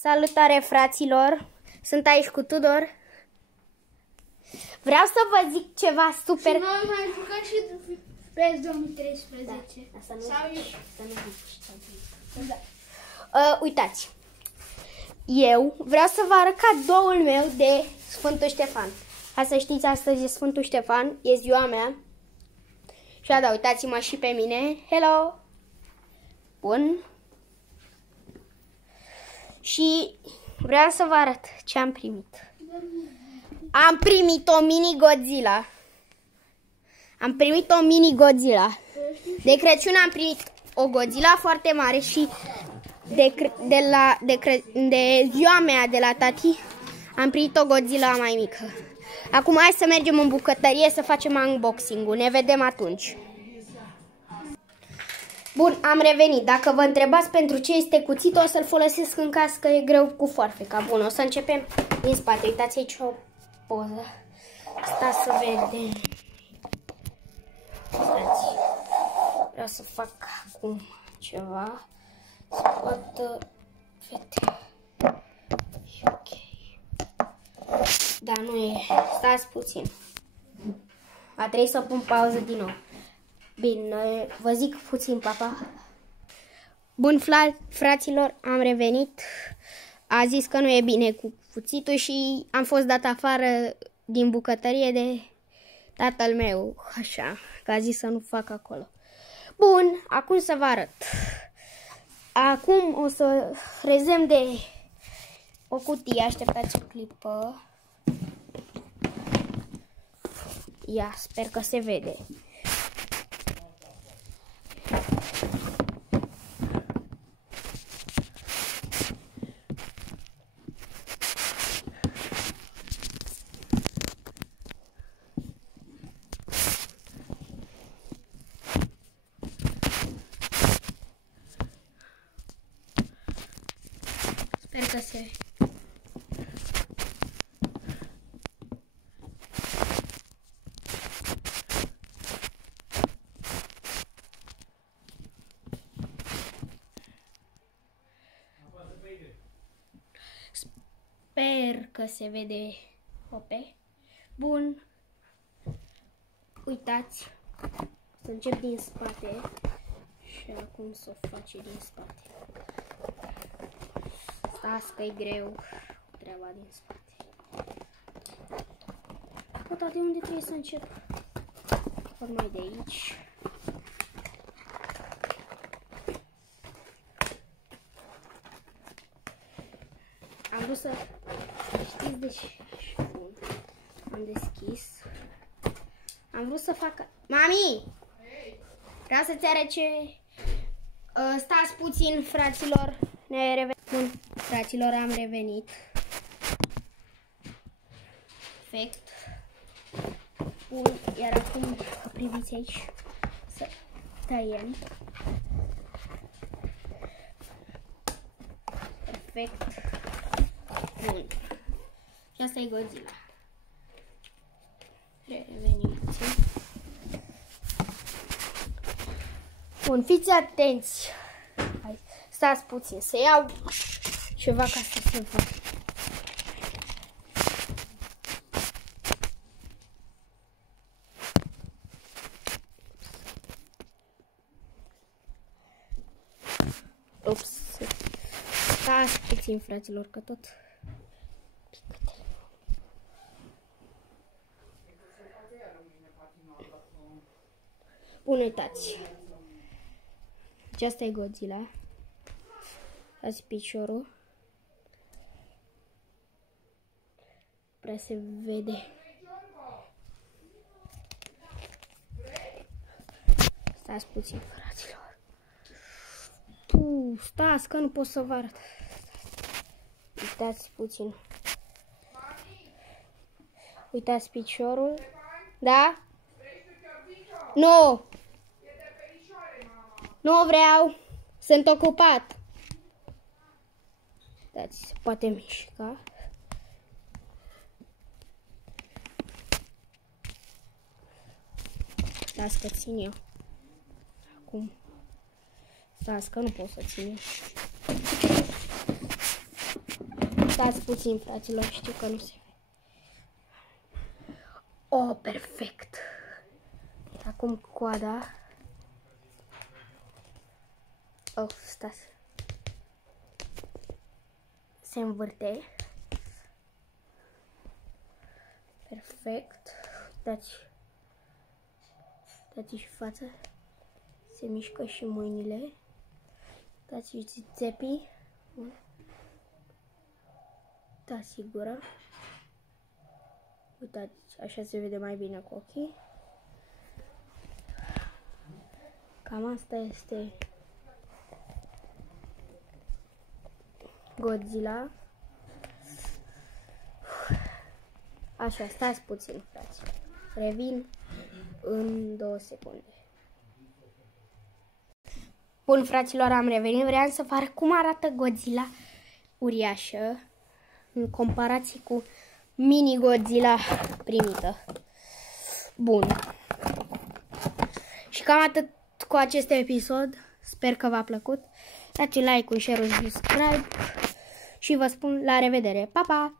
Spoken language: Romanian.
Salutare, fraților! Sunt aici cu Tudor. Vreau să vă zic ceva super... Și noi mai jucăm și PES 2013. Da, să nu Da. uitați. Eu vreau să vă arăt cadoul meu de Sfântul Ștefan. Ca să știți, astăzi e Sfântul Ștefan, e ziua mea. Și da, uitați-mă și pe mine. Hello! Bun. Și vreau să vă arăt ce am primit. Am primit o mini Godzilla. Am primit o mini Godzilla. De Crăciun am primit o Godzilla foarte mare și de ziua mea de la tati am primit o Godzilla mai mică. Acum hai să mergem în bucătărie să facem unboxing-ul. Ne vedem atunci. Bun, am revenit. Dacă vă întrebați pentru ce este cuțitul, o să-l folosesc în caz că e greu cu foarfeca. Bun, o să începem din spate. Uitați aici o poză. Stați să vedem. Stați. Vreau să fac acum ceva. Scoată fete. Ok. Da, nu e. Stați puțin. A trebuit să pun pauză din nou. Bine, vă zic puțin, papa. Bun, fraților, am revenit. A zis că nu e bine cu cuțitul și am fost dat afară din bucătărie de tatăl meu. Așa, că a zis să nu fac acolo. Bun, acum să vă arăt. Acum o să rezem de o cutie. Așteptați o clipă. Ia, sper că se vede. Sper că se... Sper că se vede. Ope. Bun. Uitați. Să încep din spate. Și acum să o face din spate. Stați că e greu treaba din spate. Bă, dar de unde trebuie să încep? Ori mai de aici. Am vrut să știți deci. Bun. Am deschis. Am vrut să fac... Mami! Vreau să-ți arăt ce... Stați puțin, fraților. Ne revenim. Bun, fraților, am revenit. Perfect. Bun, iar acum, priviți aici, să tăiem. Perfect. Bun. Și asta e Godzilla. Revenim puțin. Bun, fiți atenți. Hai, stați puțin, să iau ceva ca să se vadă. Ups. Stați puțin, fraților, că tot pică telefonul. Bun, uitați. Deci asta e Godzilla. Azi piciorul. Prea se vede. Stați puțin, fraților. Stați că nu pot să vă arăt. Uitați puțin. Uitați piciorul. Da? Nu! Nu vreau. Sunt ocupat. Uitați, se poate mișca. Stați că țin eu. Acum. Stați că nu pot să țin. Stați puțin, fraților, știu că nu se vede. Oh, perfect. Acum coada. Oh, stați. Se învârte. Perfect. Dați și fața. Se mișcă și mâinile. Dați și țepii. Dați gura. Uitați, așa se vede mai bine cu ochii. Cam asta este Godzilla. Așa, stați puțin, frați. Revin în 2 secunde. Bun, fraților, am revenit. Vreau să fac cum arată Godzilla uriașă în comparație cu mini Godzilla primită. Bun. Și cam atât cu acest episod. Sper că v-a plăcut. Dați like, un share, un subscribe și vă spun la revedere. Pa, pa!